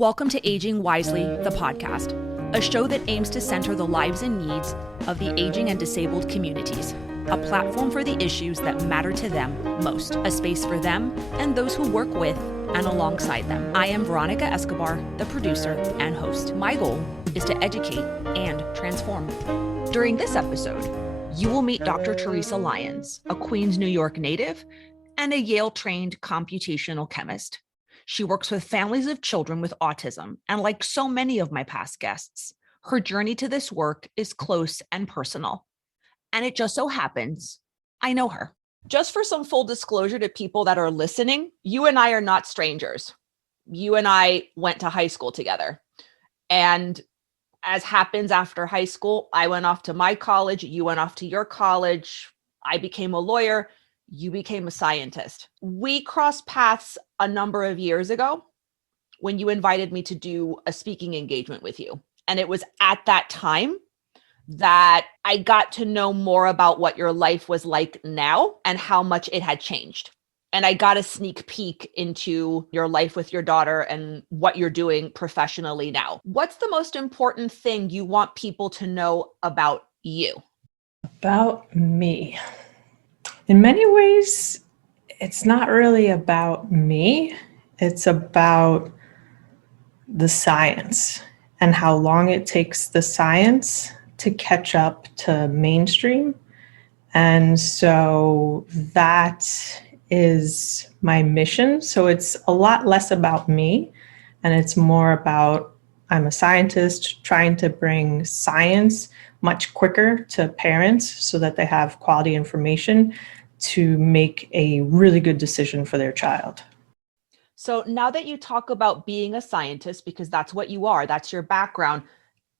Welcome to Aging Wisely, the podcast, a show that aims to center the lives and needs of the aging and disabled communities, a platform for the issues that matter to them most, a space for them and those who work with and alongside them. I am Veronica Escobar, the producer and host. My goal is to educate and transform. During this episode, you will meet Dr. Theresa Lyons, a Queens, New York native and a Yale-trained computational chemist. She works with families of children with autism, and like so many of my past guests, her journey to this work is close and personal. And it just so happens, I know her. Just for some full disclosure to people that are listening, you and I are not strangers. You and I went to high school together. And as happens after high school, I went off to my college, you went off to your college, I became a lawyer, you became a scientist. We crossed paths a number of years ago when you invited me to do a speaking engagement with you. And it was at that time that I got to know more about what your life was like now and how much it had changed. And I got a sneak peek into your life with your daughter and what you're doing professionally now. What's the most important thing you want people to know about you? About me. In many ways, it's not really about me. It's about the science and how long it takes the science to catch up to mainstream. And so that is my mission. So it's a lot less about me, and it's more about I'm a scientist trying to bring science much quicker to parents so that they have quality information to make a really good decision for their child. So now that you talk about being a scientist, because that's what you are, that's your background,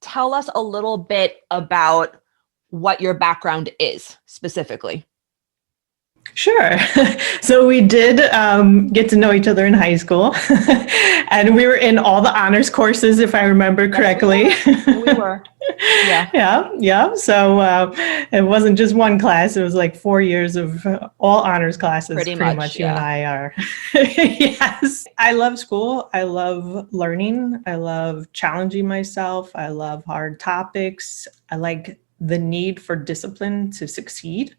tell us a little bit about what your background is specifically. Sure. So we did get to know each other in high school, and we were in all the honors courses, if I remember correctly. Yes, we were. Yeah. Yeah. So it wasn't just one class. It was like 4 years of all honors classes. Pretty much, You and I are. Yes. I love school. I love learning. I love challenging myself. I love hard topics. I like the need for discipline to succeed.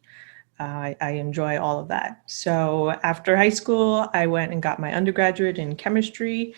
I enjoy all of that. So after high school, I went and got my undergraduate in chemistry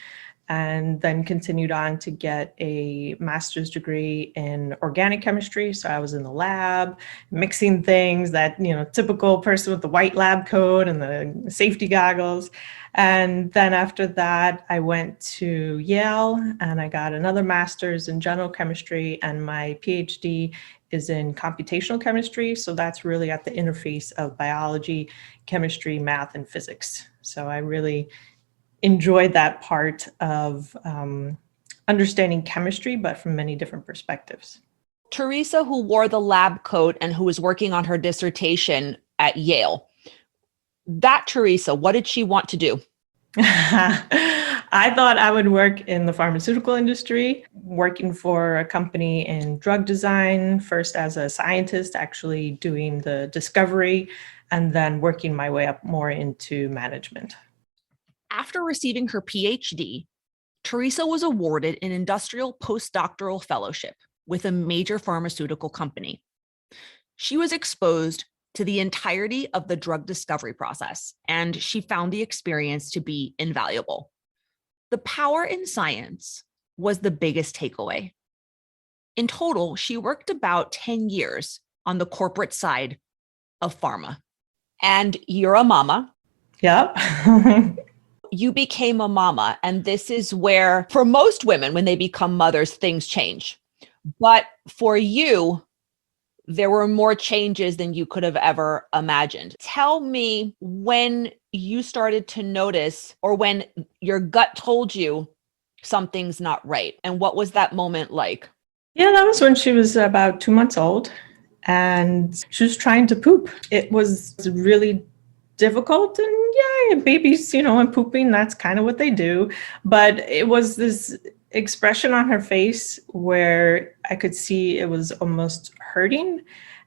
and then continued on to get a master's degree in organic chemistry. So I was in the lab mixing things that, typical person with the white lab coat and the safety goggles. And then after that, I went to Yale and I got another master's in general chemistry, and my PhD is in computational chemistry. So that's really at the interface of biology, chemistry, math, and physics. So I really enjoyed that part of understanding chemistry, but from many different perspectives. Theresa, who wore the lab coat and who was working on her dissertation at Yale, that Theresa, what did she want to do? I thought I would work in the pharmaceutical industry, working for a company in drug design, first as a scientist, actually doing the discovery, and then working my way up more into management. After receiving her PhD, Theresa was awarded an industrial postdoctoral fellowship with a major pharmaceutical company. She was exposed to the entirety of the drug discovery process, and she found the experience to be invaluable. The power in science was the biggest takeaway. In total, she worked about 10 years on the corporate side of pharma. And you're a mama. Yep. You became a mama, and this is where, for most women, when they become mothers, things change. But for you, there were more changes than you could have ever imagined. Tell me when you started to notice, or when your gut told you something's not right, and what was that moment like? Yeah, that was when she was about 2 months old and she was trying to poop. It was really difficult, and yeah, babies, and pooping, that's kind of what they do. But it was this expression on her face where I could see it was almost hurting.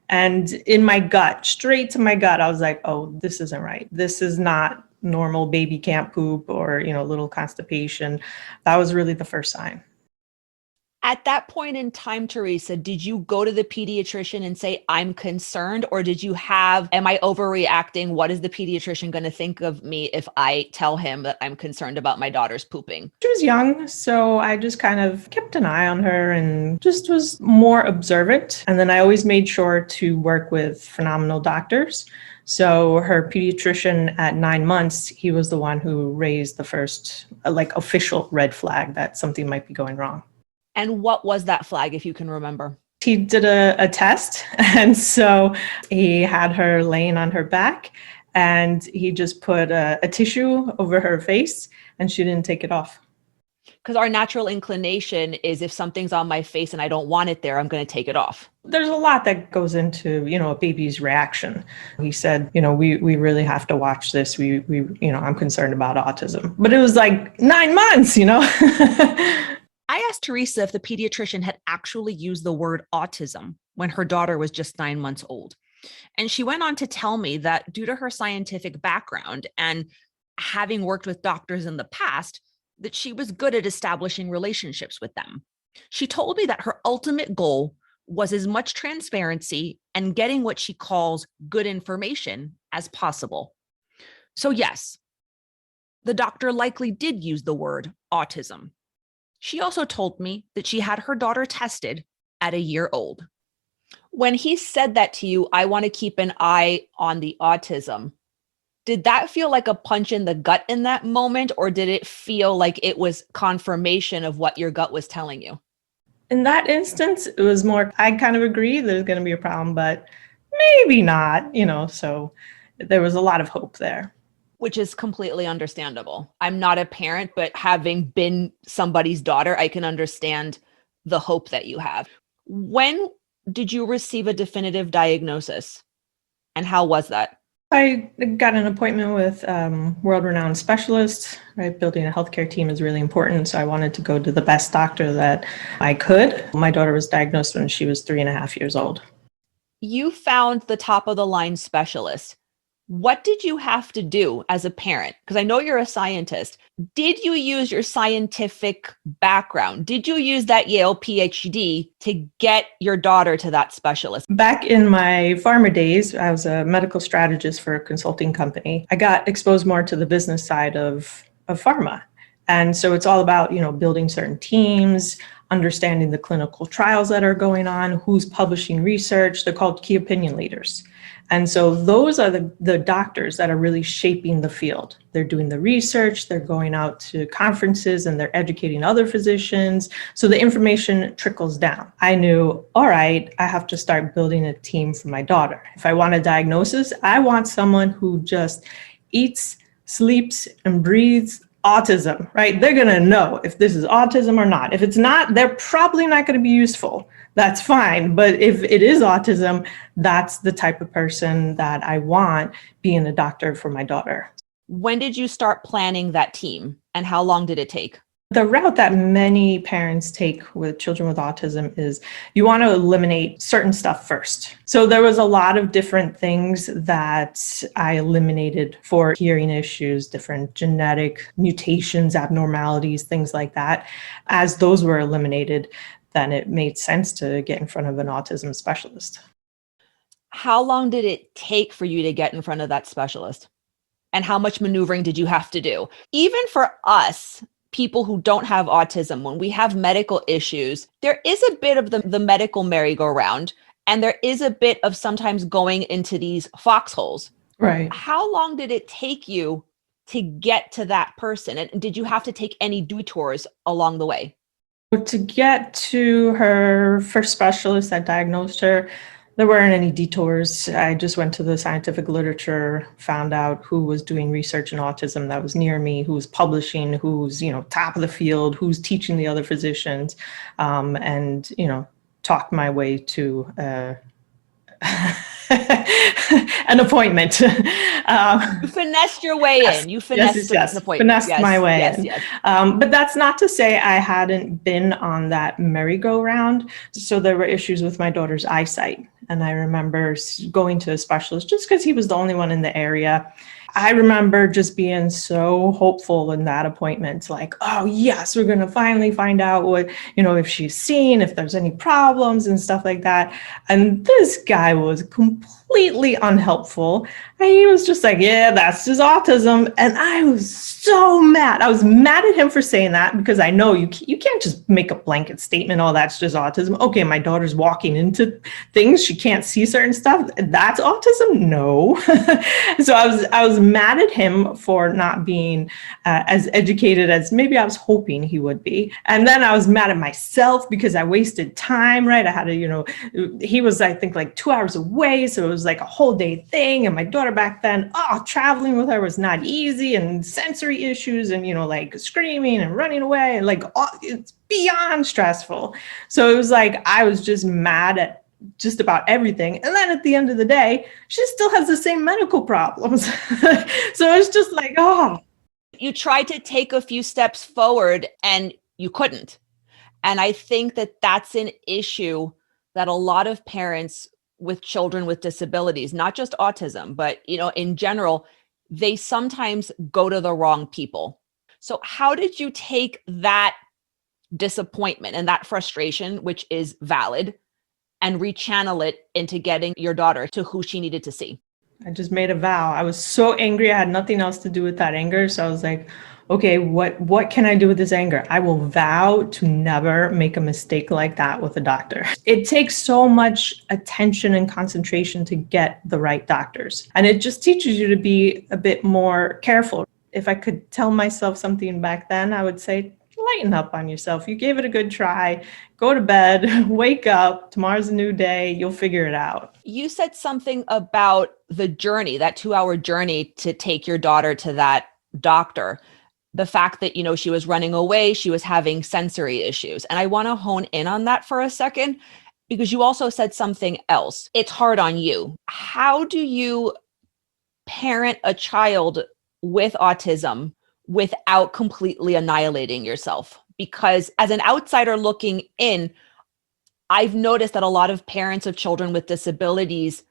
And in my gut, straight to my gut, I was like, oh, this isn't right. This is not normal baby can't poop or, little constipation. That was really the first sign. At that point in time, Theresa, did you go to the pediatrician and say, I'm concerned? Or did you am I overreacting? What is the pediatrician going to think of me if I tell him that I'm concerned about my daughter's pooping? She was young, so I just kind of kept an eye on her and just was more observant. And then I always made sure to work with phenomenal doctors. So her pediatrician at 9 months, he was the one who raised the first official red flag that something might be going wrong. And what was that flag, if you can remember? He did a test, and so he had her laying on her back, and he just put a tissue over her face, and she didn't take it off. Because our natural inclination is if something's on my face and I don't want it there, I'm going to take it off. There's a lot that goes into, a baby's reaction. He said, we really have to watch this. We I'm concerned about autism. But it was like 9 months, I asked Theresa if the pediatrician had actually used the word autism when her daughter was just 9 months old. And she went on to tell me that due to her scientific background and having worked with doctors in the past, that she was good at establishing relationships with them. She told me that her ultimate goal was as much transparency and getting what she calls good information as possible. So yes, the doctor likely did use the word autism. She also told me that she had her daughter tested at a year old. When he said that to you, I want to keep an eye on the autism, did that feel like a punch in the gut in that moment, or did it feel like it was confirmation of what your gut was telling you? In that instance, it was more, I kind of agree there's going to be a problem, but maybe not, so there was a lot of hope there. Which is completely understandable. I'm not a parent, but having been somebody's daughter, I can understand the hope that you have. When did you receive a definitive diagnosis? And how was that? I got an appointment with world-renowned specialists, right? Building a healthcare team is really important. So I wanted to go to the best doctor that I could. My daughter was diagnosed when she was 3.5 years old. You found the top of the line specialist. What did you have to do as a parent? Because I know you're a scientist. Did you use your scientific background? Did you use that Yale PhD to get your daughter to that specialist? Back in my pharma days, I was a medical strategist for a consulting company. I got exposed more to the business side of pharma. And so it's all about, building certain teams, understanding the clinical trials that are going on, who's publishing research. They're called key opinion leaders. And so those are the doctors that are really shaping the field. They're doing the research, they're going out to conferences, and they're educating other physicians. So the information trickles down. I knew, all right, I have to start building a team for my daughter. If I want a diagnosis, I want someone who just eats, sleeps, and breathes autism, right? They're going to know if this is autism or not. If it's not, they're probably not going to be useful. That's fine. But if it is autism, that's the type of person that I want being a doctor for my daughter. When did you start planning that team, and how long did it take? The route that many parents take with children with autism is you want to eliminate certain stuff first. So there was a lot of different things that I eliminated for hearing issues, different genetic mutations, abnormalities, things like that. As those were eliminated, then it made sense to get in front of an autism specialist. How long did it take for you to get in front of that specialist? And how much maneuvering did you have to do? Even for us, people who don't have autism, when we have medical issues, there is a bit of the medical merry-go-round, and there is a bit of sometimes going into these foxholes. Right. How long did it take you to get to that person? And did you have to take any detours along the way? To get to her first specialist that diagnosed her, there weren't any detours. I just went to the scientific literature, found out who was doing research in autism that was near me, who was publishing, who's, top of the field, who's teaching the other physicians, and, talked my way to an appointment. You finessed your way in. You finessed the appointment. Finessed my way in. Yes. But that's not to say I hadn't been on that merry-go-round. So there were issues with my daughter's eyesight. And I remember going to a specialist just because he was the only one in the area. I remember just being so hopeful in that appointment, like, oh yes, we're going to finally find out what, if she's seen, if there's any problems and stuff like that. And this guy was completely unhelpful. And he was just like, yeah, that's just autism. And I was so mad. I was mad at him for saying that, because I know you can't just make a blanket statement, oh, that's just autism. Okay, my daughter's walking into things, she can't see certain stuff. That's autism? No. So I was mad at him for not being as educated as maybe I was hoping he would be. And then I was mad at myself because I wasted time, right? I had to, he was, I think, like 2 hours away. So it was like a whole day thing. And my daughter back then, traveling with her was not easy, and sensory issues and, like screaming and running away, and like, it's beyond stressful. So it was like, I was just mad at just about everything. And then at the end of the day, she still has the same medical problems. So it's just like, you tried to take a few steps forward and you couldn't. And I think that that's an issue that a lot of parents with children with disabilities, not just autism, but, in general, they sometimes go to the wrong people. So how did you take that disappointment and that frustration, which is valid, and rechannel it into getting your daughter to who she needed to see? I just made a vow. I was so angry. I had nothing else to do with that anger. So I was like, okay, what can I do with this anger? I will vow to never make a mistake like that with a doctor. It takes so much attention and concentration to get the right doctors. And it just teaches you to be a bit more careful. If I could tell myself something back then, I would say, lighten up on yourself. You gave it a good try. Go to bed, wake up. Tomorrow's a new day. You'll figure it out. You said something about the journey, that 2-hour journey to take your daughter to that doctor. The fact that, she was running away, she was having sensory issues. And I want to hone in on that for a second, because you also said something else. It's hard on you. How do you parent a child with autism without completely annihilating yourself? Because as an outsider looking in, I've noticed that a lot of parents of children with disabilities,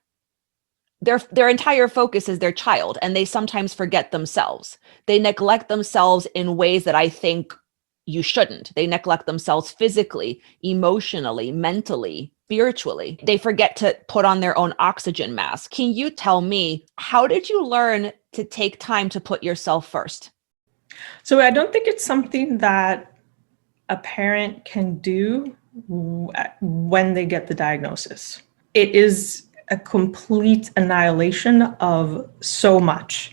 their entire focus is their child, and they sometimes forget themselves. They neglect themselves in ways that I think you shouldn't. They neglect themselves physically, emotionally, mentally, spiritually. They forget to put on their own oxygen mask. Can you tell me, how did you learn to take time to put yourself first? So I don't think it's something that a parent can do when they get the diagnosis. It is a complete annihilation of so much.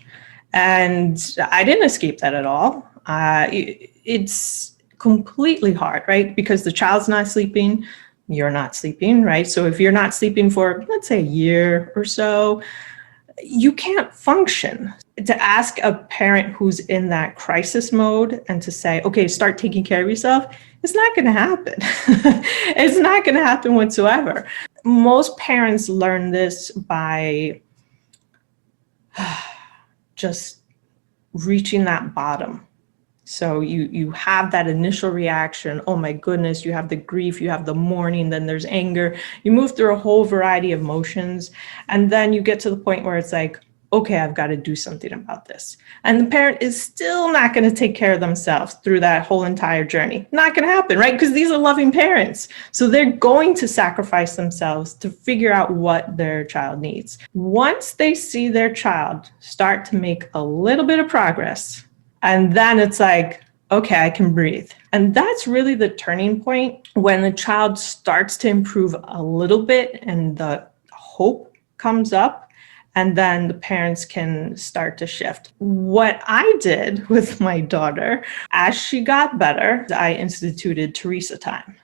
And I didn't escape that at all. It's completely hard, right? Because the child's not sleeping, you're not sleeping, right? So if you're not sleeping for, let's say, a year or so, you can't function. To ask a parent who's in that crisis mode and to say, okay, start taking care of yourself, it's not going to happen. It's not going to happen whatsoever. Most parents learn this by just reaching that bottom. So you have that initial reaction, oh my goodness, you have the grief, you have the mourning, then there's anger. You move through a whole variety of emotions, and then you get to the point where it's like, okay, I've got to do something about this. And the parent is still not going to take care of themselves through that whole entire journey. Not going to happen, right? Because these are loving parents. So they're going to sacrifice themselves to figure out what their child needs. Once they see their child start to make a little bit of progress, and then it's like, okay, I can breathe. And that's really the turning point, when the child starts to improve a little bit and the hope comes up, and then the parents can start to shift. What I did with my daughter, as she got better, I instituted Theresa time.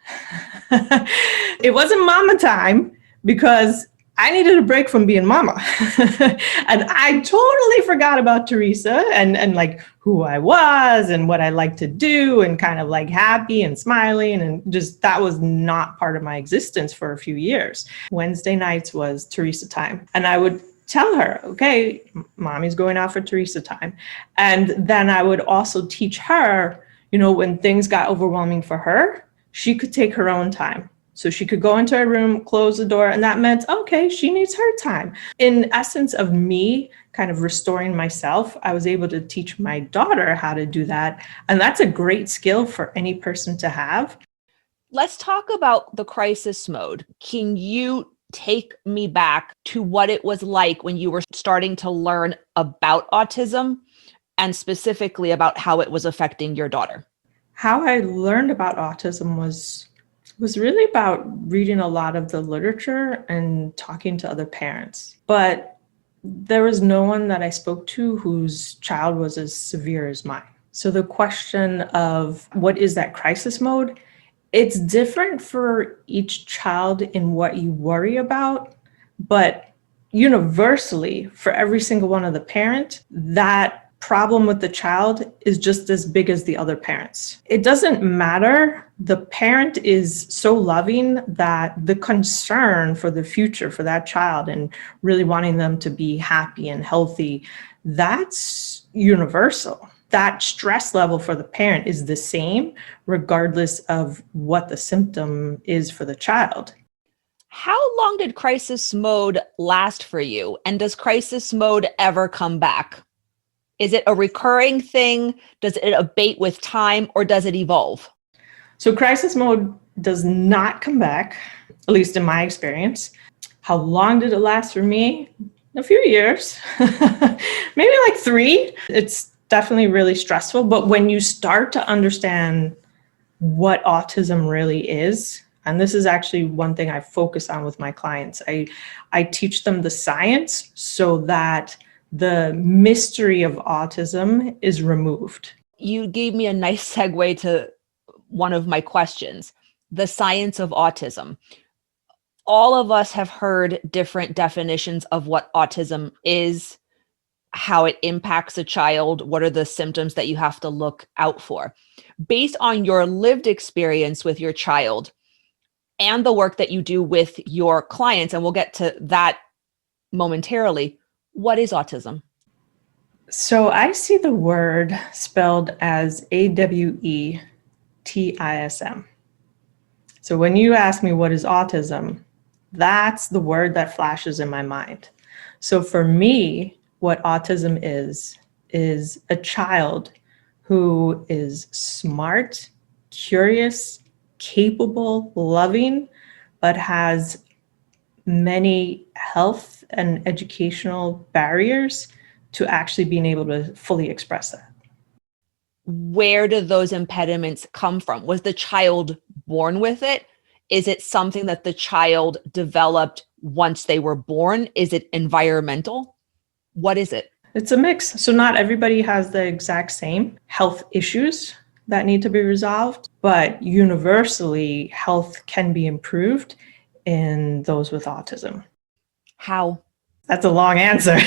It wasn't mama time, because I needed a break from being mama. And I totally forgot about Theresa and like who I was and what I like to do, and kind of like happy and smiling, and just that was not part of my existence for a few years. Wednesday nights was Theresa time. And I would tell her, okay, mommy's going out for Theresa time. And then I would also teach her, when things got overwhelming for her, she could take her own time. So she could go into her room, close the door, and that meant, okay, she needs her time. In essence of me kind of restoring myself, I was able to teach my daughter how to do that. And that's a great skill for any person to have. Let's talk about the crisis mode. Can you take me back to what it was like when you were starting to learn about autism and specifically about how it was affecting your daughter? How I learned about autism was really about reading a lot of the literature and talking to other parents. But there was no one that I spoke to whose child was as severe as mine. So the question of what is that crisis mode? It's different for each child in what you worry about, but universally for every single one of the parent, that problem with the child is just as big as the other parents. It doesn't matter. The parent is so loving that the concern for the future for that child and really wanting them to be happy and healthy, that's universal. That stress level for the parent is the same regardless of what the symptom is for the child. How long did crisis mode last for you? And does crisis mode ever come back? Is it a recurring thing? Does it abate with time, or does it evolve? So crisis mode does not come back, at least in my experience. How long did it last for me? A few years, maybe like 3. It's definitely really stressful. But when you start to understand what autism really is, and this is actually one thing I focus on with my clients, I teach them the science so that the mystery of autism is removed. You gave me a nice segue to one of my questions, the science of autism. All of us have heard different definitions of what autism is, how it impacts a child, what are the symptoms that you have to look out for. Based on your lived experience with your child and the work that you do with your clients, and we'll get to that momentarily, what is autism? So I see the word spelled as AWETISM. So when you ask me what is autism, that's the word that flashes in my mind. So for me, what autism is a child who is smart, curious, capable, loving, but has many health and educational barriers to actually being able to fully express that. Where do those impediments come from? Was the child born with it? Is it something that the child developed once they were born? Is it environmental? What is it? It's a mix. So not everybody has the exact same health issues that need to be resolved, but universally health can be improved in those with autism. How? That's a long answer.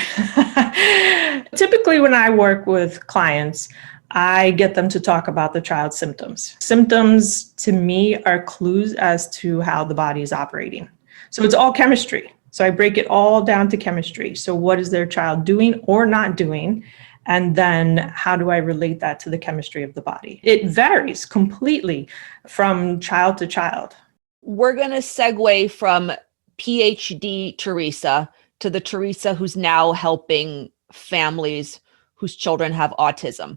Typically, when I work with clients, I get them to talk about the child's symptoms. Symptoms to me are clues as to how the body is operating. So it's all chemistry. So I break it all down to chemistry. So what is their child doing or not doing? And then how do I relate that to the chemistry of the body? It varies completely from child to child. We're going to segue from PhD Theresa to the Theresa who's now helping families whose children have autism.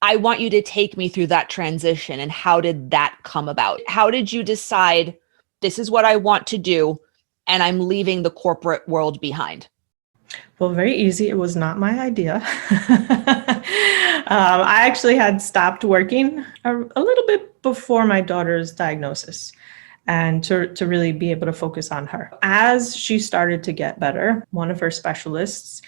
I want you to take me through that transition and how did that come about? How did you decide this is what I want to do and I'm leaving the corporate world behind? Well, very easy. It was not my idea. I actually had stopped working a little bit before my daughter's diagnosis and to really be able to focus on her. As she started to get better, one of her specialists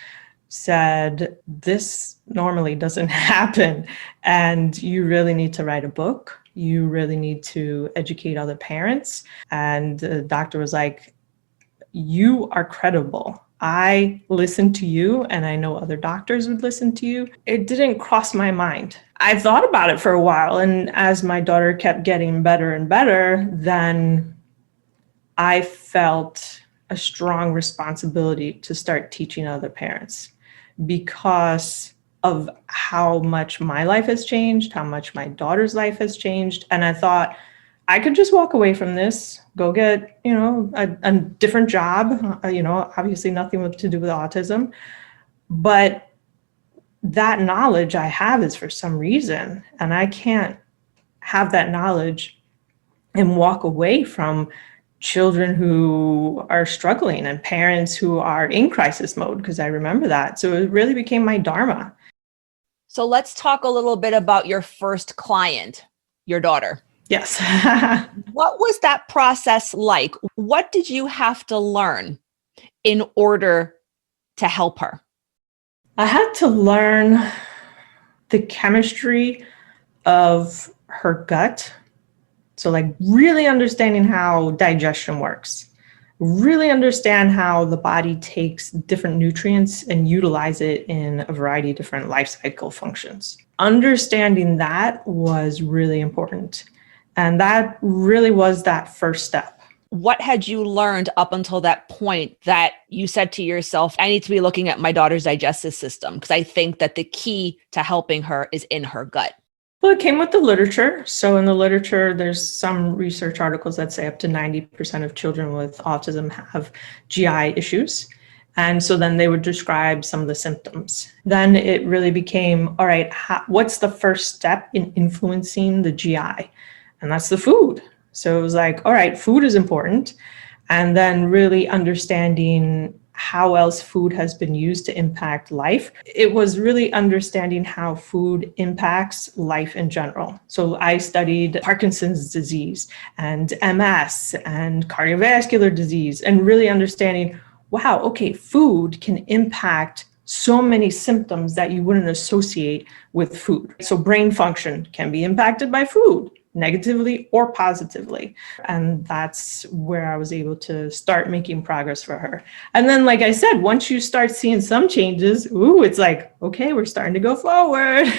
said, this normally doesn't happen, and you really need to write a book. You really need to educate other parents. And the doctor was like, you are credible. I listened to you, and I know other doctors would listen to you. It didn't cross my mind. I thought about it for a while, and as my daughter kept getting better and better, then I felt a strong responsibility to start teaching other parents because of how much my life has changed, how much my daughter's life has changed. And I thought, I could just walk away from this, go get, a different job, obviously nothing to do with autism, But that knowledge I have is for some reason, and I can't have that knowledge and walk away from children who are struggling and parents who are in crisis mode, because I remember that. So it really became my dharma. So let's talk a little bit about your first client, your daughter. Yes. What was that process like? What did you have to learn in order to help her? I had to learn the chemistry of her gut. So like really understanding how digestion works, really understand how the body takes different nutrients and utilize it in a variety of different life cycle functions. Understanding that was really important. And that really was that first step. What had you learned up until that point that you said to yourself, I need to be looking at my daughter's digestive system? Because I think that the key to helping her is in her gut. Well, it came with the literature. So in the literature, there's some research articles that say up to 90% of children with autism have GI issues. And so then they would describe some of the symptoms. Then it really became, all right, what's the first step in influencing the GI? And that's the food. So it was like, all right, food is important. And then really understanding how else food has been used to impact life. It was really understanding how food impacts life in general. So I studied Parkinson's disease and MS and cardiovascular disease, and really understanding, wow, okay, food can impact so many symptoms that you wouldn't associate with food. So brain function can be impacted by food, negatively or positively. And that's where I was able to start making progress for her. And then, like I said, once you start seeing some changes, it's like, okay, we're starting to go forward.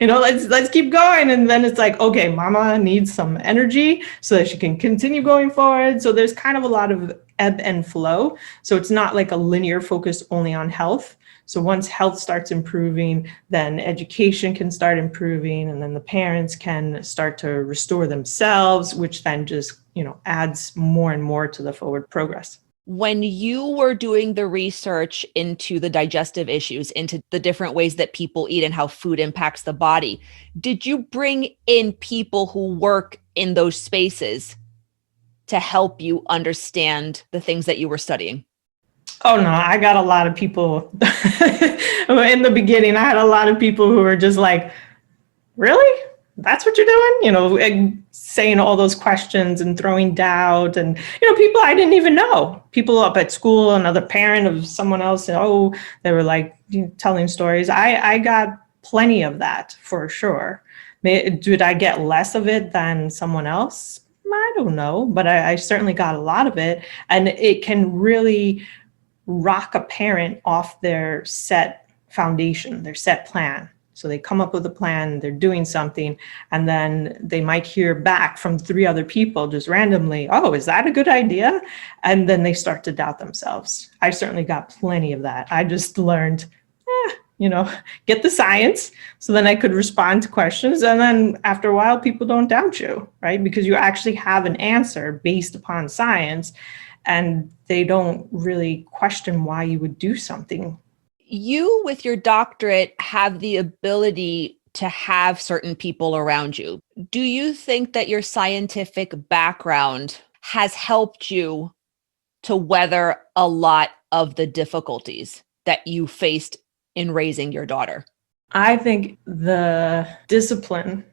Let's keep going. And then it's like, okay, mama needs some energy so that she can continue going forward. So there's kind of a lot of ebb and flow. So it's not like a linear focus only on health. So once health starts improving, then education can start improving, and then the parents can start to restore themselves, which then just, adds more and more to the forward progress. When you were doing the research into the digestive issues, into the different ways that people eat and how food impacts the body, did you bring in people who work in those spaces to help you understand the things that you were studying? Oh no, I got a lot of people in the beginning. I had a lot of people who were just like, really? That's what you're doing? And saying all those questions and throwing doubt, and, people I didn't even know. People up at school, another parent of someone else, they were like telling stories. I got plenty of that for sure. Did I get less of it than someone else? I don't know, but I certainly got a lot of it. And it can really rock a parent off their set foundation, their set plan. So they come up with a plan, they're doing something, and then they might hear back from 3 other people just randomly, oh, is that a good idea? And then they start to doubt themselves. I certainly got plenty of that. I just learned, get the science, so then I could respond to questions. And then after a while, people don't doubt you, right? Because you actually have an answer based upon science, and they don't really question why you would do something. You, with your doctorate, have the ability to have certain people around you. Do you think that your scientific background has helped you to weather a lot of the difficulties that you faced in raising your daughter? I think the discipline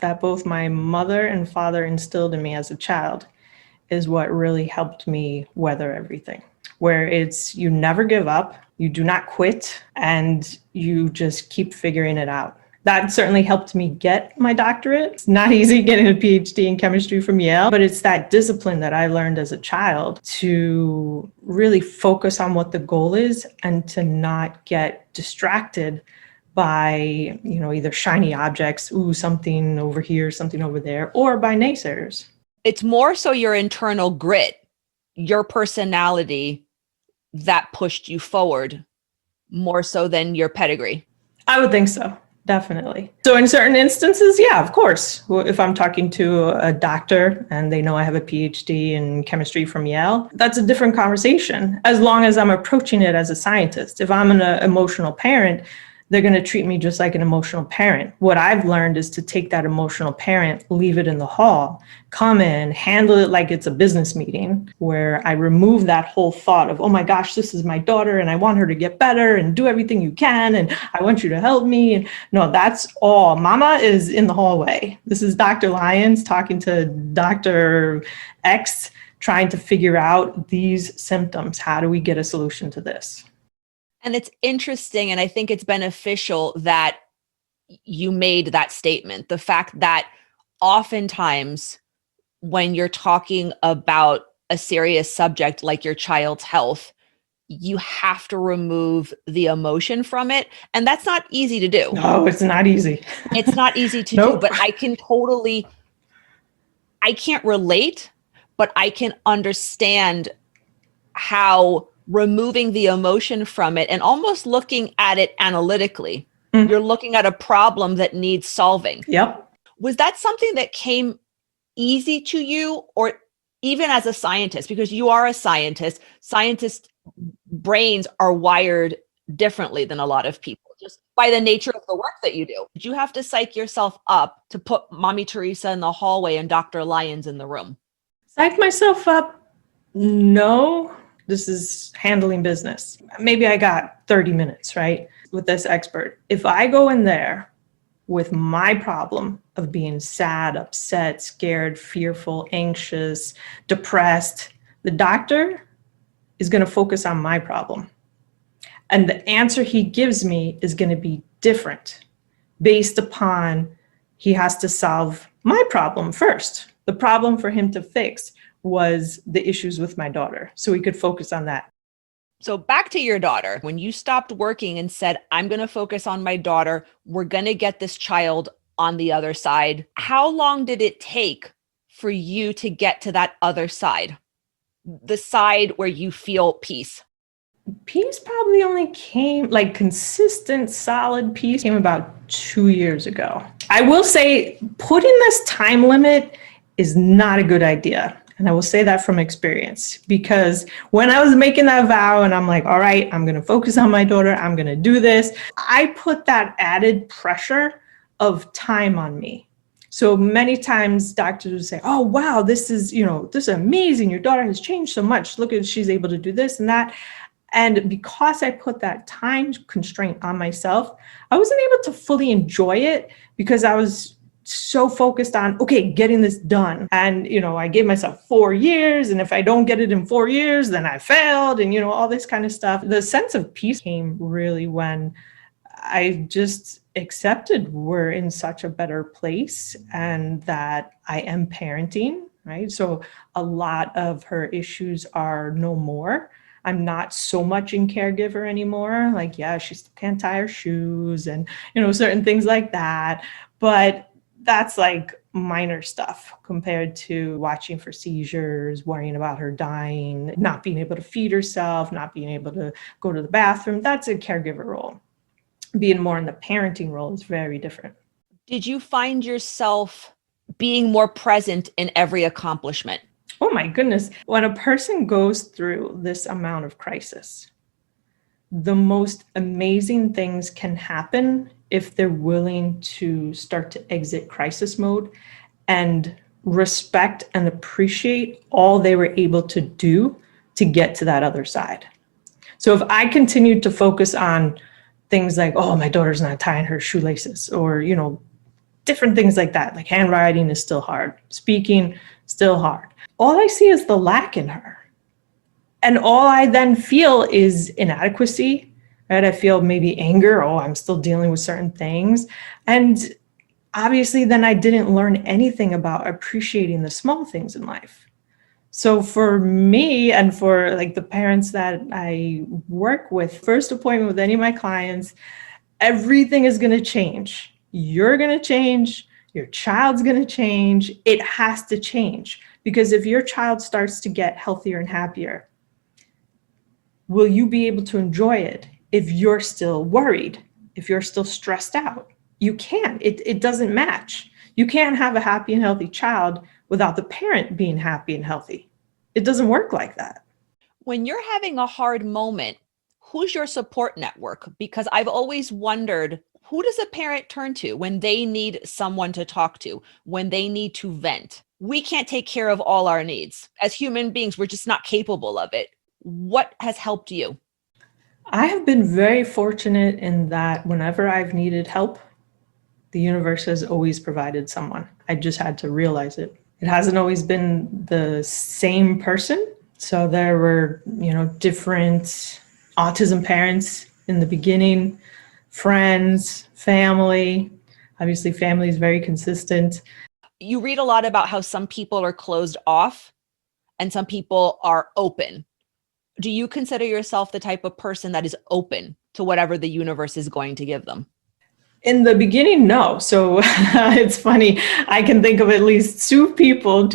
that both my mother and father instilled in me as a child is what really helped me weather everything, where it's you never give up, you do not quit, and you just keep figuring it out. That certainly helped me get my doctorate. It's not easy getting a PhD in chemistry from Yale, but it's that discipline that I learned as a child to really focus on what the goal is and to not get distracted by, either shiny objects, something over here, something over there, or by naysayers. It's more so your internal grit, your personality that pushed you forward more so than your pedigree. I would think so. Definitely. So in certain instances, yeah, of course. If I'm talking to a doctor and they know I have a PhD in chemistry from Yale, that's a different conversation, as long as I'm approaching it as a scientist. If I'm an emotional parent, they're going to treat me just like an emotional parent. What I've learned is to take that emotional parent, leave it in the hall, come in, handle it like it's a business meeting, where I remove that whole thought of, oh my gosh, this is my daughter and I want her to get better and do everything you can and I want you to help me. And no, that's all. Mama is in the hallway. This is Dr. Lyons talking to Dr. X, trying to figure out these symptoms. How do we get a solution to this? And it's interesting, and I think it's beneficial that you made that statement. The fact that oftentimes when you're talking about a serious subject like your child's health, you have to remove the emotion from it. And that's not easy to do. No, it's not easy. It's not easy to do, but I can't relate, but I can understand how removing the emotion from it and almost looking at it analytically, you're looking at a problem that needs solving. Yep. Was that something that came easy to you, or even as a scientist, because you are a scientist, scientists' brains are wired differently than a lot of people, just by the nature of the work that you do? Did you have to psych yourself up to put Mommy Theresa in the hallway and Dr. Lyons in the room? Psych myself up? No. This is handling business. Maybe I got 30 minutes, right, with this expert. If I go in there with my problem of being sad, upset, scared, fearful, anxious, depressed, the doctor is going to focus on my problem. And the answer he gives me is going to be different based upon he has to solve my problem first. The problem for him to fix was the issues with my daughter, so we could focus on that. So back to your daughter, when you stopped working and said, I'm going to focus on my daughter, we're going to get this child on the other side. How long did it take for you to get to that other side? The side where you feel peace? Peace probably only came, like consistent, solid peace came about 2 years ago. I will say putting this time limit is not a good idea. And I will say that from experience, because when I was making that vow and I'm like, all right, I'm going to focus on my daughter, I'm going to do this, I put that added pressure of time on me. So many times doctors would say, oh, wow, this is amazing. Your daughter has changed so much. Look at, she's able to do this and that. And because I put that time constraint on myself, I wasn't able to fully enjoy it because I was so focused on, okay, getting this done. And, I gave myself 4 years. And if I don't get it in 4 years, then I failed and, all this kind of stuff. The sense of peace came really when I just accepted we're in such a better place and that I am parenting, right? So a lot of her issues are no more. I'm not so much in caregiver anymore. Like, yeah, she still can't tie her shoes and, certain things like that. But that's like minor stuff compared to watching for seizures, worrying about her dying, not being able to feed herself, not being able to go to the bathroom. That's a caregiver role. Being more in the parenting role is very different. Did you find yourself being more present in every accomplishment? Oh my goodness. When a person goes through this amount of crisis, the most amazing things can happen if they're willing to start to exit crisis mode and respect and appreciate all they were able to do to get to that other side. So if I continued to focus on things like, oh, my daughter's not tying her shoelaces, or, different things like that, like handwriting is still hard, speaking still hard. All I see is the lack in her. And all I then feel is inadequacy, right? I feel maybe anger. Oh, I'm still dealing with certain things. And obviously then I didn't learn anything about appreciating the small things in life. So for me and for like the parents that I work with, first appointment with any of my clients, everything is going to change. You're going to change. Your child's going to change. It has to change, because if your child starts to get healthier and happier, will you be able to enjoy it if you're still worried, if you're still stressed out? You can't. It doesn't match. You can't have a happy and healthy child without the parent being happy and healthy. It doesn't work like that. When you're having a hard moment, who's your support network? Because I've always wondered, who does a parent turn to when they need someone to talk to, when they need to vent? We can't take care of all our needs. As human beings, we're just not capable of it. What has helped you? I have been very fortunate in that whenever I've needed help, the universe has always provided someone. I just had to realize it. It hasn't always been the same person. So there were, different autism parents in the beginning, friends, family. Obviously, family is very consistent. You read a lot about how some people are closed off and some people are open. Do you consider yourself the type of person that is open to whatever the universe is going to give them? In the beginning, no. So it's funny. I can think of at least two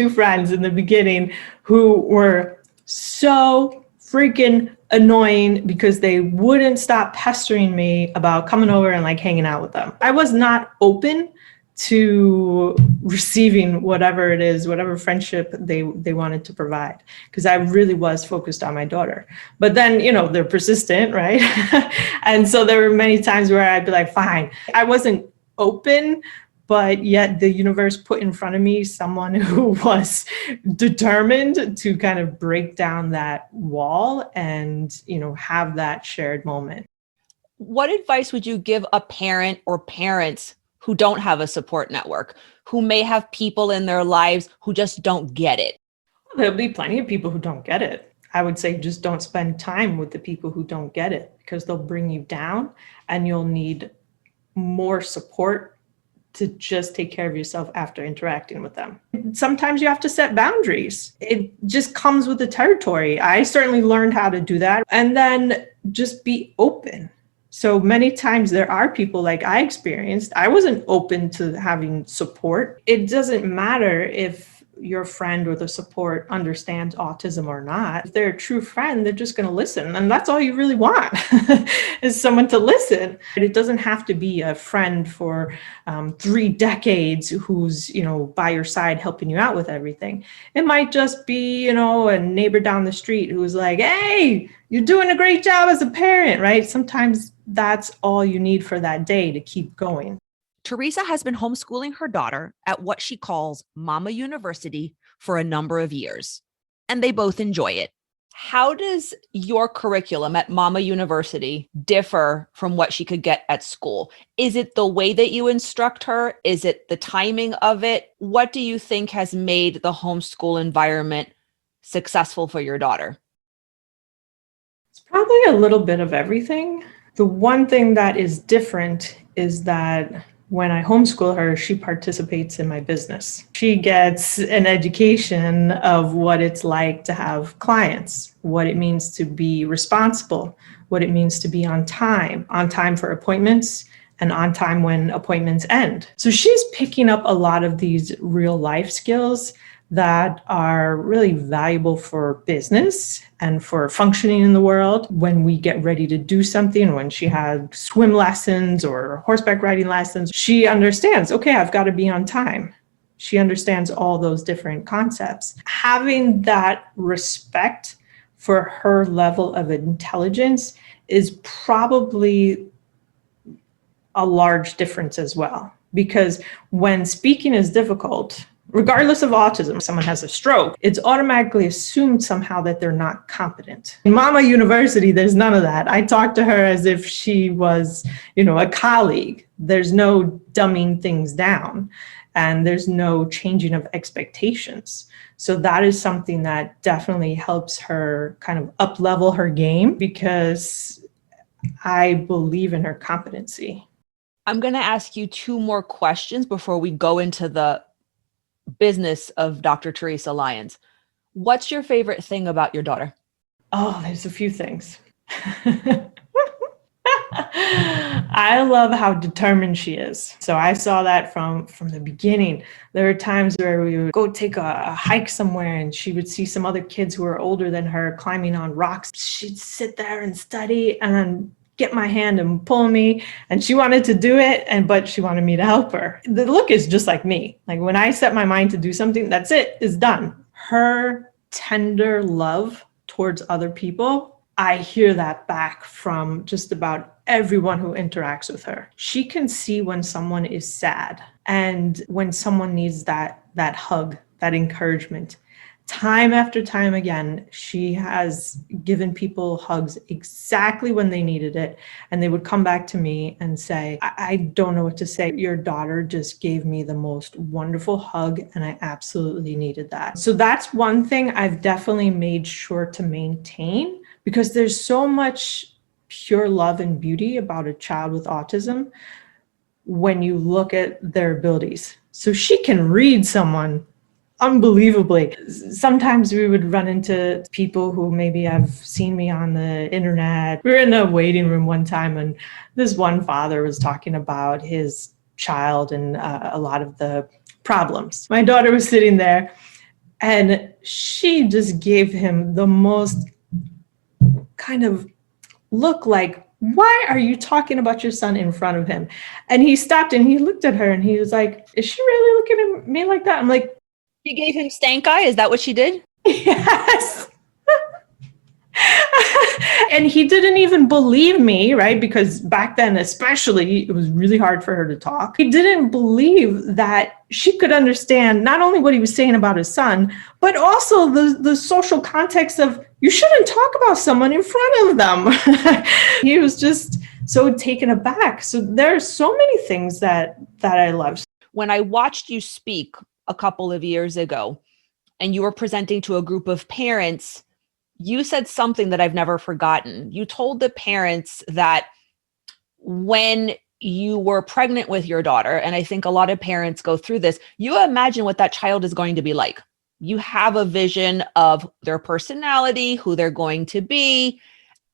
friends in the beginning who were so freaking annoying because they wouldn't stop pestering me about coming over and like hanging out with them. I was not open to receiving whatever it is, whatever friendship they wanted to provide, because I really was focused on my daughter. But then, they're persistent, right? And so there were many times where I'd be like, fine. I wasn't open, but yet the universe put in front of me someone who was determined to kind of break down that wall and, have that shared moment. What advice would you give a parent or parents who don't have a support network, who may have people in their lives who just don't get it? There'll be plenty of people who don't get it. I would say just don't spend time with the people who don't get it, because they'll bring you down and you'll need more support to just take care of yourself after interacting with them. Sometimes you have to set boundaries. It just comes with the territory. I certainly learned how to do that. And then just be open. So many times there are people like I experienced, I wasn't open to having support. It doesn't matter if your friend or the support understands autism or not. If they're a true friend, they're just going to listen. And that's all you really want is someone to listen. It doesn't have to be a friend for 3 decades who's, by your side helping you out with everything. It might just be, a neighbor down the street who's like, hey, you're doing a great job as a parent, right? Sometimes that's all you need for that day to keep going. Theresa has been homeschooling her daughter at what she calls Mama University for a number of years, and they both enjoy it. How does your curriculum at Mama University differ from what she could get at school? Is it the way that you instruct her? Is it the timing of it? What do you think has made the homeschool environment successful for your daughter? It's probably a little bit of everything. The one thing that is different is that when I homeschool her, she participates in my business. She gets an education of what it's like to have clients, what it means to be responsible, what it means to be on time for appointments, and on time when appointments end. So she's picking up a lot of these real life skills that are really valuable for business and for functioning in the world. When we get ready to do something, when she had swim lessons or horseback riding lessons, she understands, okay, I've got to be on time. She understands all those different concepts. Having that respect for her level of intelligence is probably a large difference as well. Because when speaking is difficult, regardless of autism, if someone has a stroke, it's automatically assumed somehow that they're not competent. In Mama University, there's none of that. I talk to her as if she was, a colleague. There's no dumbing things down, and there's no changing of expectations. So that is something that definitely helps her kind of up-level her game, because I believe in her competency. I'm going to ask you 2 more questions before we go into the business of Dr. Theresa Lyons. What's your favorite thing about your daughter? Oh, there's a few things. I love how determined she is. So I saw that from the beginning. There were times where we would go take a hike somewhere and she would see some other kids who were older than her climbing on rocks. She'd sit there and study, and then get my hand and pull me, and she wanted to do it, but she wanted me to help her. The look is just like me. Like when I set my mind to do something, that's it, it's done. Her tender love towards other people, I hear that back from just about everyone who interacts with her. She can see when someone is sad and when someone needs that hug, that encouragement. Time after time again, she has given people hugs exactly when they needed it. And they would come back to me and say, I don't know what to say. Your daughter just gave me the most wonderful hug, and I absolutely needed that. So that's one thing I've definitely made sure to maintain, because there's so much pure love and beauty about a child with autism when you look at their abilities. So she can read someone unbelievably. Sometimes we would run into people who maybe have seen me on the internet. We were in a waiting room one time, and this one father was talking about his child and a lot of the problems. My daughter was sitting there, and she just gave him the most kind of look like, why are you talking about your son in front of him? And he stopped and he looked at her and he was like, is she really looking at me like that? I'm like, She gave him stank eye. Is that what she did? yes. And he didn't even believe me, right? Because back then, especially, it was really hard for her to talk. He didn't believe that she could understand not only what he was saying about his son, but also the social context of, you shouldn't talk about someone in front of them. He was just so taken aback. So there are so many things that I love. When I watched you speak a couple of years ago, and you were presenting to a group of parents, you said something that I've never forgotten. You told the parents that when you were pregnant with your daughter, and I think a lot of parents go through this, you imagine what that child is going to be like. You have a vision of their personality, who they're going to be.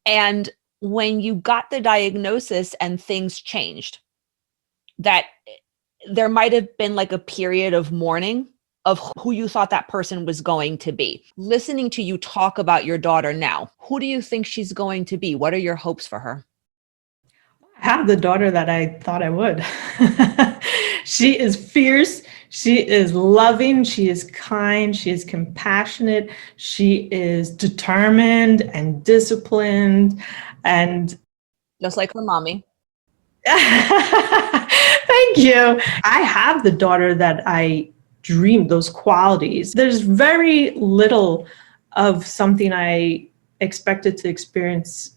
And when you got the diagnosis and things changed, that there might have been like a period of mourning of who you thought that person was going to be. Listening to you talk about your daughter now, who do you think she's going to be? What are your hopes for her? I have the daughter that I thought I would. She is fierce. She is loving. She is kind. She is compassionate. She is determined and disciplined. And Just like her mommy. thank you. I have the daughter that I dreamed, those qualities. There's very little of something I expected to experience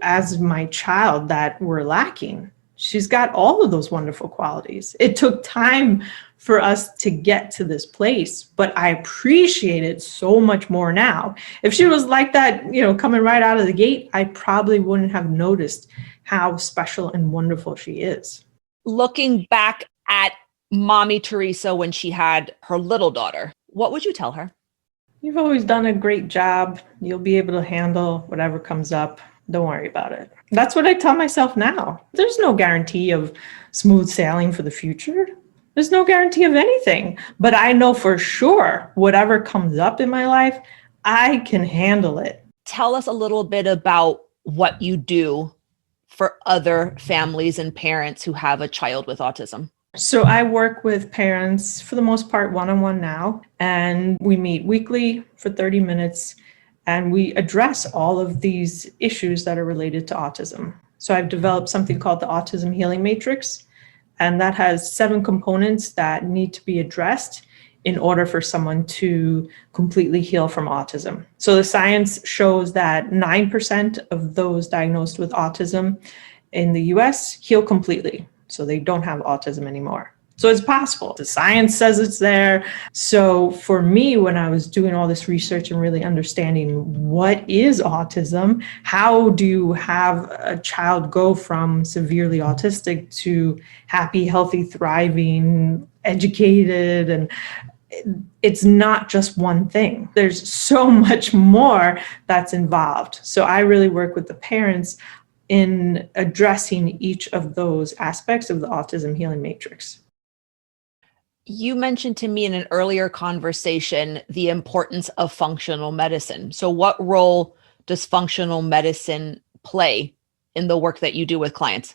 as my child that were lacking. She's got all of those wonderful qualities. It took time for us to get to this place, but I appreciate it so much more now. If she was like that, coming right out of the gate, I probably wouldn't have noticed how special and wonderful she is. Looking back at mommy Theresa when she had her little daughter, what would you tell her? You've always done a great job. You'll be able to handle whatever comes up. Don't worry about it. That's what I tell myself now. There's no guarantee of smooth sailing for the future. There's no guarantee of anything. But I know for sure, whatever comes up in my life, I can handle it. Tell us a little bit about what you do for other families and parents who have a child with autism. So I work with parents for the most part one-on-one now, and we meet weekly for 30 minutes, and we address all of these issues that are related to autism. So I've developed something called the Autism Healing Matrix, and that has 7 components that need to be addressed in order for someone to completely heal from autism. So the science shows that 9% of those diagnosed with autism in the US heal completely. So they don't have autism anymore. So it's possible. The science says it's there. So for me, when I was doing all this research and really understanding what is autism, how do you have a child go from severely autistic to happy, healthy, thriving, educated, and it's not just one thing. There's so much more that's involved. So I really work with the parents in addressing each of those aspects of the Autism Healing Matrix. You mentioned to me in an earlier conversation the importance of functional medicine. So what role does functional medicine play in the work that you do with clients?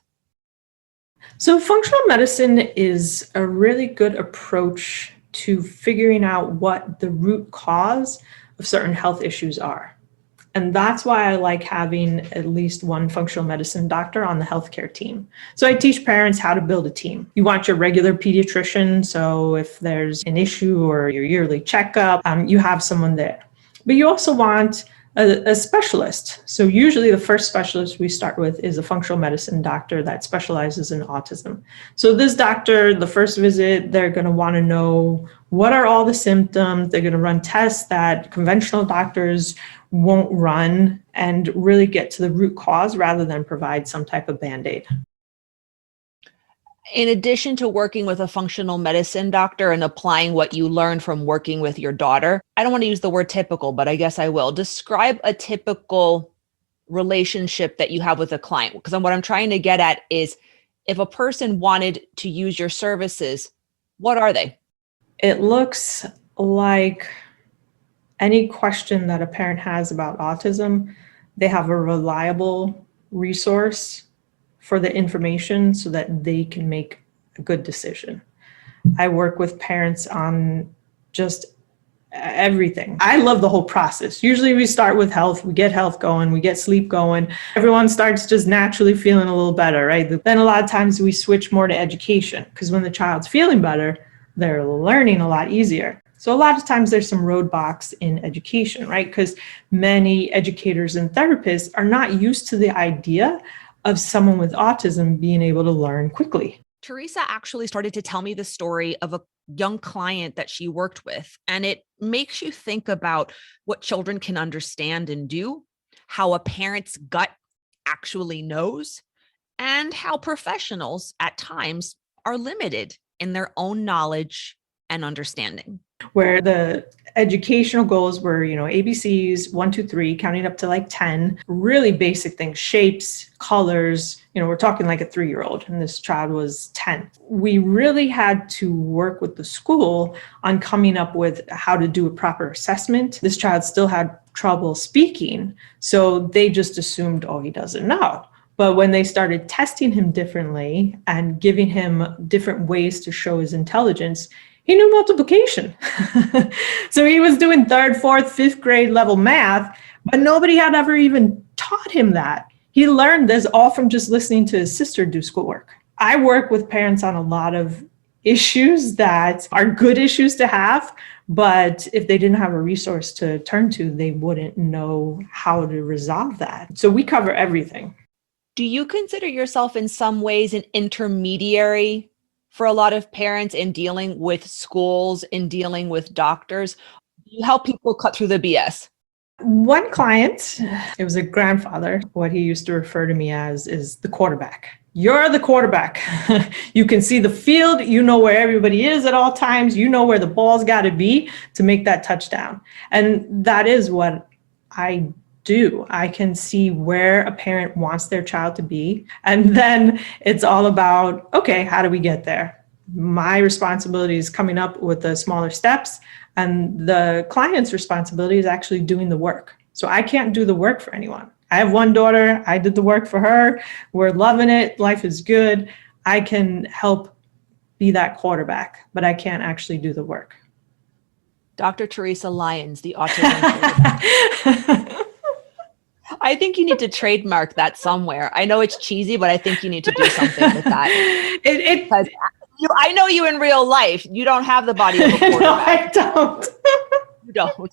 So functional medicine is a really good approach to figuring out what the root cause of certain health issues are. And that's why I like having at least one functional medicine doctor on the healthcare team. So I teach parents how to build a team. You want your regular pediatrician, so if there's an issue or your yearly checkup, you have someone there. But you also want a specialist. So usually the first specialist we start with is a functional medicine doctor that specializes in autism. So this doctor, the first visit, they're going to want to know what are all the symptoms. They're going to run tests that conventional doctors won't run and really get to the root cause rather than provide some type of Band-Aid. In addition to working with a functional medicine doctor and applying what you learned from working with your daughter, I don't want to use the word typical, but I guess I will. Describe a typical relationship that you have with a client. Because what I'm trying to get at is if a person wanted to use your services, what are they? It looks like any question that a parent has about autism, they have a reliable resource for the information so that they can make a good decision. I work with parents on just everything. I love the whole process. Usually we start with health, we get health going, we get sleep going. Everyone starts just naturally feeling a little better, right? Then a lot of times we switch more to education because when the child's feeling better, they're learning a lot easier. So a lot of times there's some roadblocks in education, right? Because many educators and therapists are not used to the idea of someone with autism being able to learn quickly. Theresa actually started to tell me the story of a young client that she worked with, and it makes you think about what children can understand and do, how a parent's gut actually knows, and how professionals at times are limited in their own knowledge and understanding. Where the educational goals were, ABCs, 1, 2, 3, counting up to like 10, really basic things, shapes, colors. We're talking like a 3-year-old, and this child was 10. We really had to work with the school on coming up with how to do a proper assessment. This child still had trouble speaking, so they just assumed, oh, he doesn't know. But when they started testing him differently and giving him different ways to show his intelligence, he knew multiplication. So he was doing 3rd, 4th, 5th grade level math, but nobody had ever even taught him that. He learned this all from just listening to his sister do schoolwork. I work with parents on a lot of issues that are good issues to have, but if they didn't have a resource to turn to, they wouldn't know how to resolve that. So we cover everything. Do you consider yourself in some ways an intermediary for a lot of parents in dealing with schools, in dealing with doctors? Do you help people cut through the BS? One client, it was a grandfather. What he used to refer to me as is the quarterback. You're the quarterback. You can see the field. You know where everybody is at all times. You know where the ball's got to be to make that touchdown. And that is what I do. I can see where a parent wants their child to be. And then it's all about, okay, how do we get there? My responsibility is coming up with the smaller steps, and the client's responsibility is actually doing the work. So I can't do the work for anyone. I have one daughter. I did the work for her. We're loving it. Life is good. I can help be that quarterback, but I can't actually do the work. Dr. Theresa Lyons, the autism. I think you need to trademark that somewhere. I know it's cheesy, but I think you need to do something with that. I know you in real life. You don't have the body of a quarterback. No, I don't. You don't.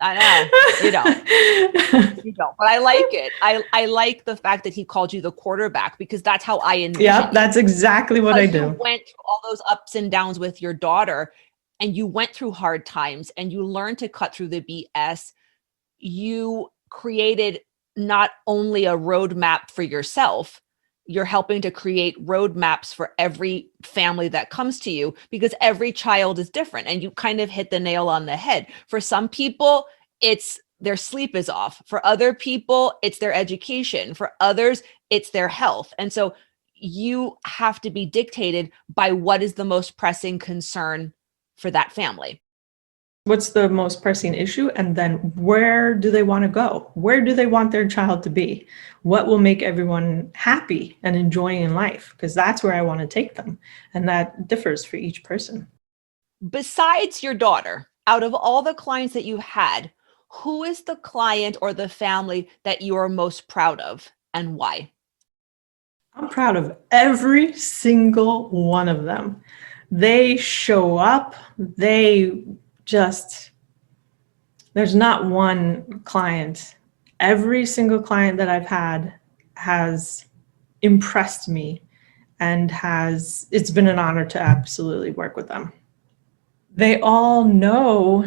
I know. You don't. You don't. But I like it. I like the fact that he called you the quarterback, because that's how I envision Yep, that's exactly what I do. You went through all those ups and downs with your daughter, and you went through hard times, and you learned to cut through the BS. You created not only a roadmap for yourself, you're helping to create roadmaps for every family that comes to you, because every child is different. And you kind of hit the nail on the head. For some people, it's their sleep is off. For other people, it's their education. For others, it's their health. And so you have to be dictated by what is the most pressing concern for that family. What's the most pressing issue? And then where do they want to go? Where do they want their child to be? What will make everyone happy and enjoying in life? Because that's where I want to take them. And that differs for each person. Besides your daughter, out of all the clients that you've had, who is the client or the family that you are most proud of and why? I'm proud of every single one of them. They show up. There's not one client. Every single client that I've had has impressed me and it's been an honor to absolutely work with them. They all know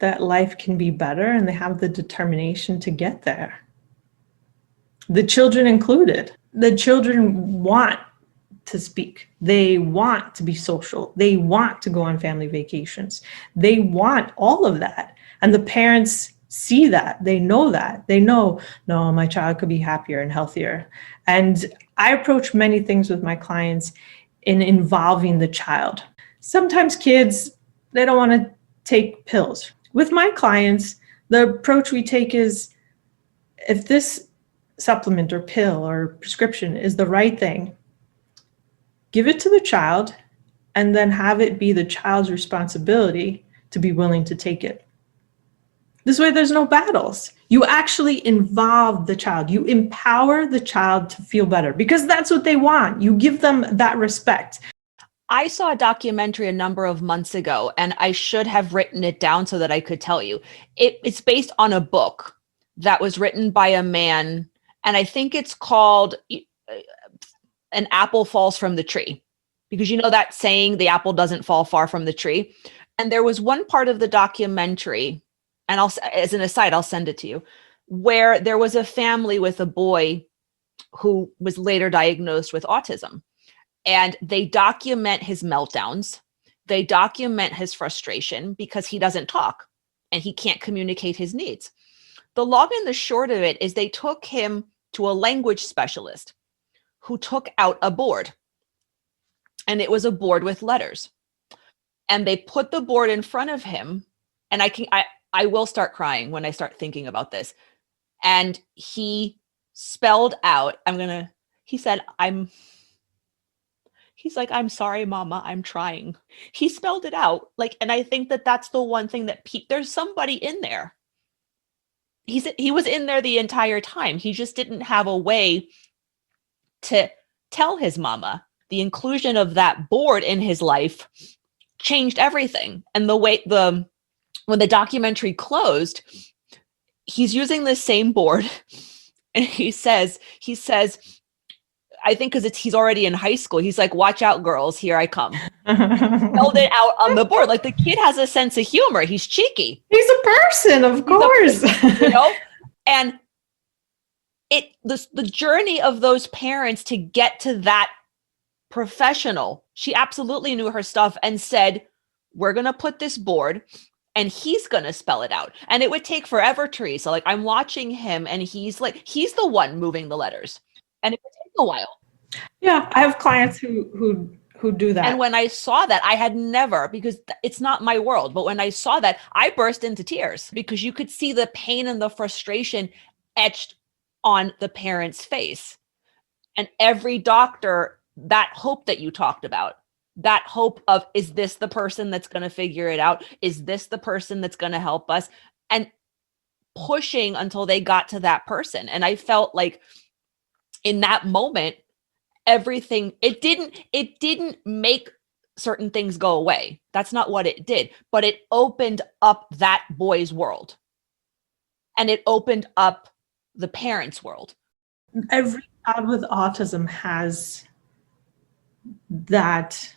that life can be better and they have the determination to get there. The children included. The children want to speak. They want to be social. They want to go on family vacations. They want all of that. And the parents see that. They know that. They know, no, my child could be happier and healthier. And I approach many things with my clients in involving the child. Sometimes kids, they don't want to take pills. With my clients, the approach we take is, if this supplement or pill or prescription is the right thing, give it to the child and then have it be the child's responsibility to be willing to take it. This way there's no battles. You actually involve the child. You empower the child to feel better because that's what they want. You give them that respect. I saw a documentary a number of months ago, and I should have written it down so that I could tell you. It's based on a book that was written by a man, and I think it's called An Apple Falls from the Tree, because you know that saying, the apple doesn't fall far from the tree. And there was one part of the documentary, and as an aside, I'll send it to you, where there was a family with a boy who was later diagnosed with autism. And they document his meltdowns. They document his frustration because he doesn't talk and he can't communicate his needs. The long and the short of it is they took him to a language specialist who took out a board. And it was a board with letters. And they put the board in front of him. And I will start crying when I start thinking about this. And he spelled out, he's like, I'm sorry, mama, I'm trying. He spelled it out. And I think that that's the one thing that there's somebody in there. He was in there the entire time. He just didn't have a way to tell his mama. The inclusion of that board in his life changed everything. And when the documentary closed, he's using the same board. And he says, I think because he's already in high school, he's like, watch out, girls, here I come. Spelled it out on the board. The kid has a sense of humor. He's cheeky. He's a person, of course. And the journey of those parents to get to that professional, she absolutely knew her stuff and said, we're going to put this board and he's going to spell it out. And it would take forever, Theresa. I'm watching him and he's the one moving the letters. And it would take a while. Yeah, I have clients who do that. And when I saw that, I had never, because it's not my world, but when I saw that, I burst into tears because you could see the pain and the frustration etched on the parent's face. And every doctor, that hope that you talked about, that hope of, is this the person that's going to figure it out? Is this the person that's going to help us? And pushing until they got to that person. And I felt like in that moment, everything, it didn't make certain things go away. That's not what it did, but it opened up that boy's world. And it opened up the parents' world. Every child with autism has that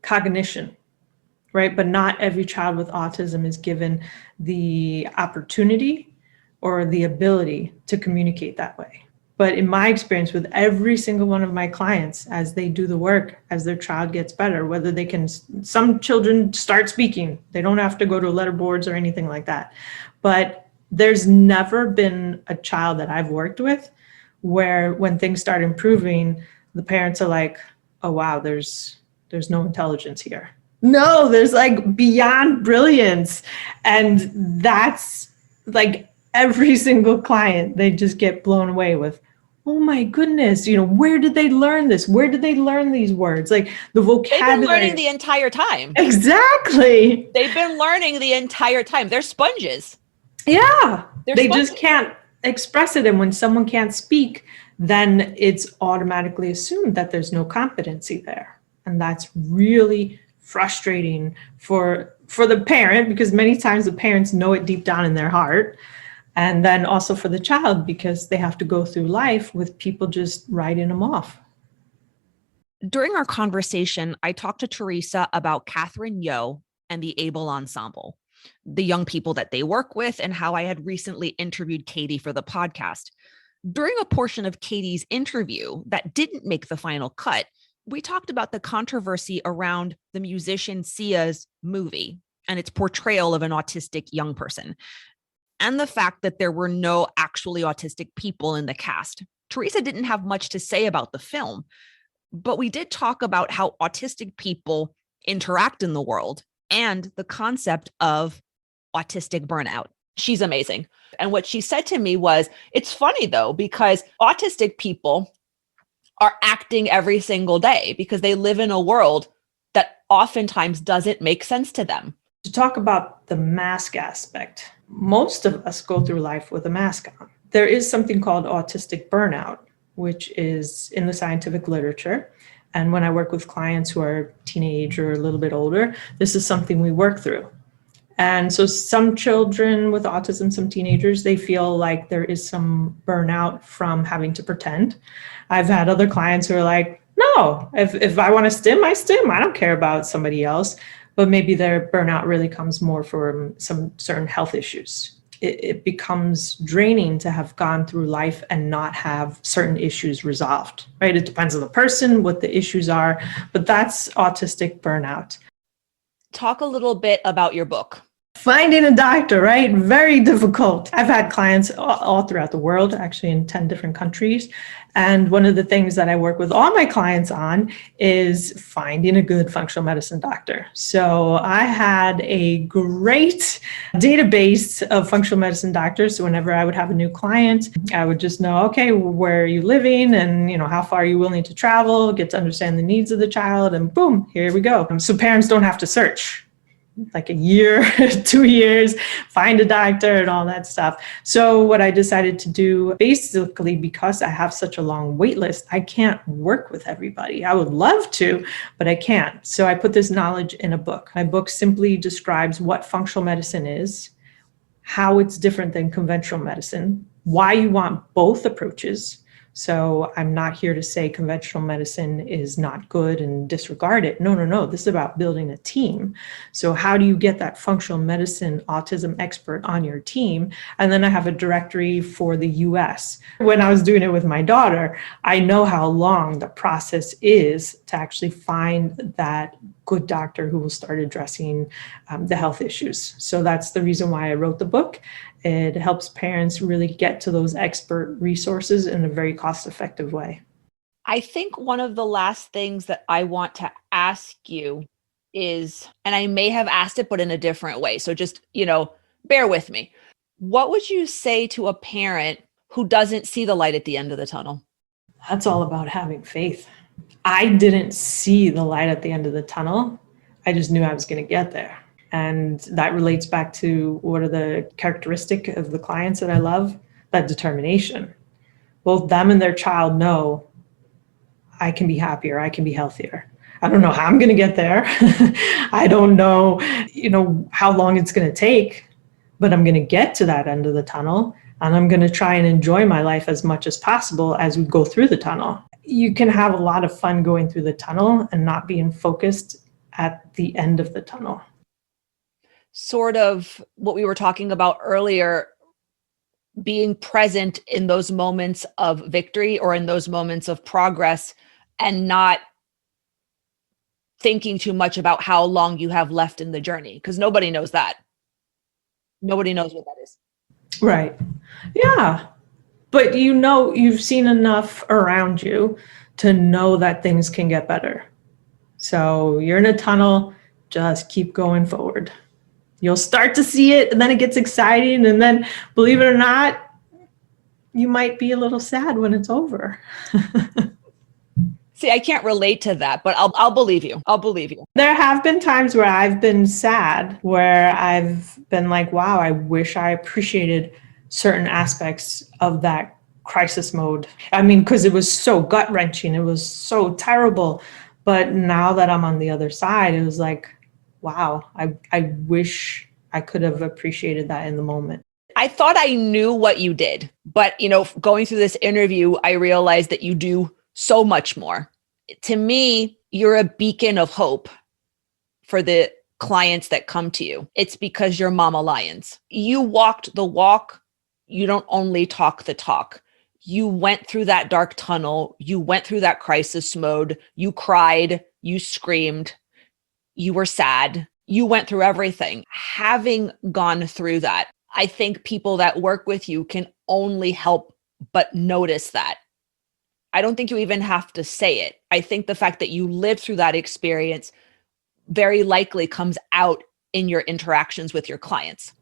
cognition, right? But not every child with autism is given the opportunity or the ability to communicate that way. But in my experience with every single one of my clients, as they do the work, as their child gets better, whether they can, some children start speaking, they don't have to go to letter boards or anything like that. But there's never been a child that I've worked with where when things start improving, the parents are like, oh, wow, there's no intelligence here. No, there's like beyond brilliance. And that's like every single client, they just get blown away with, oh my goodness, where did they learn this? Where did they learn these words? Like the They've been vocabulary. learning the entire time. Exactly. They've been learning the entire time. They're sponges. Yeah. They sponges. just can't express it. And when someone can't speak, then it's automatically assumed that there's no competency there. And that's really frustrating for the parent, because many times the parents know it deep down in their heart. And then also for the child, because they have to go through life with people just writing them off. During our conversation, I talked to Theresa about Catherine Yo and the Able Ensemble, the young people that they work with, and how I had recently interviewed Katie for the podcast. During a portion of Katie's interview that didn't make the final cut, we talked about the controversy around the musician Sia's movie and its portrayal of an autistic young person, and the fact that there were no actually autistic people in the cast. Theresa didn't have much to say about the film, but we did talk about how autistic people interact in the world and the concept of autistic burnout. She's amazing. And what she said to me was, it's funny though, because autistic people are acting every single day because they live in a world that oftentimes doesn't make sense to them. To talk about the mask aspect, most of us go through life with a mask on. There is something called autistic burnout, which is in the scientific literature. And when I work with clients who are teenage or a little bit older, this is something we work through. And so some children with autism, some teenagers, they feel like there is some burnout from having to pretend. I've had other clients who are like, no, if I want to stim, I stim. I don't care about somebody else. But maybe their burnout really comes more from some certain health issues. It becomes draining to have gone through life and not have certain issues resolved, right? It depends on the person, what the issues are, but that's autistic burnout. Talk a little bit about your book. Finding a doctor, right? Very difficult. I've had clients all throughout the world, actually in 10 different countries. And one of the things that I work with all my clients on is finding a good functional medicine doctor. So I had a great database of functional medicine doctors. So whenever I would have a new client, I would just know, okay, where are you living? And how far are you willing to travel? Get to understand the needs of the child, and boom, here we go. So parents don't have to search like a year, 2 years, find a doctor and all that stuff. So what I decided to do, basically, because I have such a long wait list, I can't work with everybody. I would love to, but I can't. So I put this knowledge in a book. My book simply describes what functional medicine is, how it's different than conventional medicine, why you want both approaches. So I'm not here to say conventional medicine is not good and disregard it. No. This is about building a team. So how do you get that functional medicine autism expert on your team? And then I have a directory for the US. When I was doing it with my daughter, I know how long the process is to actually find that good doctor who will start addressing the health issues. So that's the reason why I wrote the book. It helps parents really get to those expert resources in a very cost-effective way. I think one of the last things that I want to ask you is, and I may have asked it, but in a different way. So just, bear with me. What would you say to a parent who doesn't see the light at the end of the tunnel? That's all about having faith. I didn't see the light at the end of the tunnel. I just knew I was going to get there. And that relates back to what are the characteristics of the clients that I love? That determination. Both them and their child know I can be happier, I can be healthier. I don't know how I'm going to get there. I don't know, how long it's going to take, but I'm going to get to that end of the tunnel, and I'm going to try and enjoy my life as much as possible as we go through the tunnel. You can have a lot of fun going through the tunnel and not being focused at the end of the tunnel. Sort of what we were talking about earlier, being present in those moments of victory or in those moments of progress, and not thinking too much about how long you have left in the journey, because nobody knows that. Nobody knows what that is. Right. Yeah. But you've seen enough around you to know that things can get better. So you're in a tunnel, just keep going forward. You'll start to see it, and then it gets exciting. And then, believe it or not, you might be a little sad when it's over. See, I can't relate to that, but I'll believe you. I'll believe you. There have been times where I've been sad, where I've been like, wow, I wish I appreciated certain aspects of that crisis mode. I mean, because it was so gut-wrenching. It was so terrible. But now that I'm on the other side, it was like, wow, I wish I could have appreciated that in the moment. I thought I knew what you did, but going through this interview, I realized that you do so much more. To me, you're a beacon of hope for the clients that come to you. It's because you're Mama Lyons. You walked the walk. You don't only talk the talk. You went through that dark tunnel. You went through that crisis mode. You cried. You screamed. You were sad. You went through everything. Having gone through that, I think people that work with you can only help but notice that. I don't think you even have to say it. I think the fact that you lived through that experience very likely comes out in your interactions with your clients.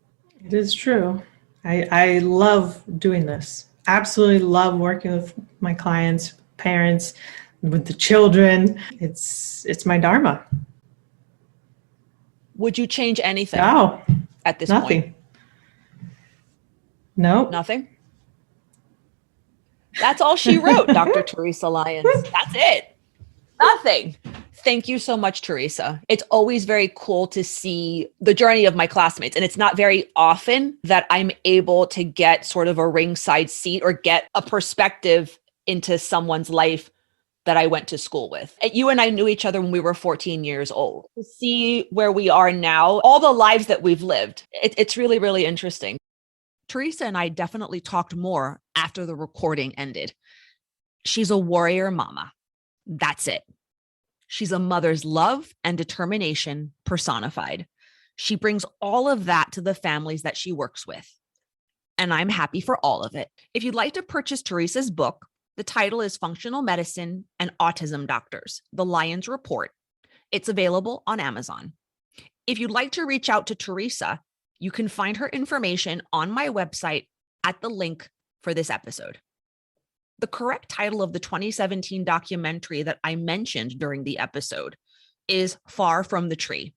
It is true. I love doing this. Absolutely love working with my clients, parents, with the children. It's my dharma. Would you change anything No, at this nothing. point? Nope. Nothing? That's all she wrote, Dr. Theresa Lyons. That's it. Nothing. Thank you so much, Theresa. It's always very cool to see the journey of my classmates. And it's not very often that I'm able to get sort of a ringside seat or get a perspective into someone's life that I went to school with. You and I knew each other when we were 14 years old. To see where we are now, all the lives that we've lived, it's really, really interesting. Theresa and I definitely talked more after the recording ended. She's a warrior mama. That's it. She's a mother's love and determination personified. She brings all of that to the families that she works with. And I'm happy for all of it. If you'd like to purchase Theresa's book, the title is Functional Medicine and Autism Doctors, The Lyons Report. It's available on Amazon. If you'd like to reach out to Theresa, you can find her information on my website at the link for this episode. The correct title of the 2017 documentary that I mentioned during the episode is Far from the Tree.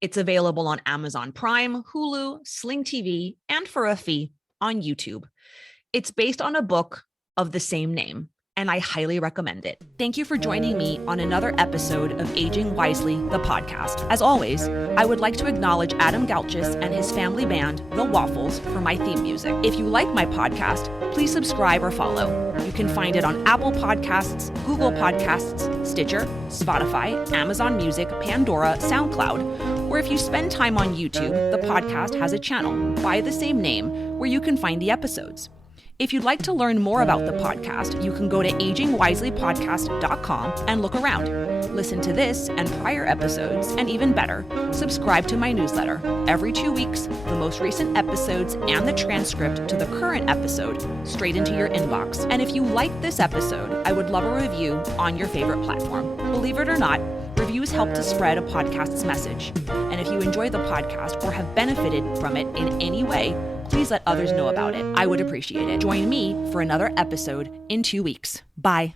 It's available on Amazon Prime, Hulu, Sling TV, and for a fee on YouTube. It's based on a book of the same name, and I highly recommend it. Thank you for joining me on another episode of Aging Wisely, the podcast. As always, I would like to acknowledge Adam Galchis and his family band, The Waffles, for my theme music. If you like my podcast, please subscribe or follow. You can find it on Apple Podcasts, Google Podcasts, Stitcher, Spotify, Amazon Music, Pandora, SoundCloud, or if you spend time on YouTube, the podcast has a channel by the same name where you can find the episodes. If you'd like to learn more about the podcast, you can go to agingwiselypodcast.com and look around. Listen to this and prior episodes, and even better, subscribe to my newsletter. Every 2 weeks, the most recent episodes and the transcript to the current episode straight into your inbox. And if you like this episode, I would love a review on your favorite platform. Believe it or not, reviews help to spread a podcast's message. And if you enjoy the podcast or have benefited from it in any way, please let others know about it. I would appreciate it. Join me for another episode in 2 weeks. Bye.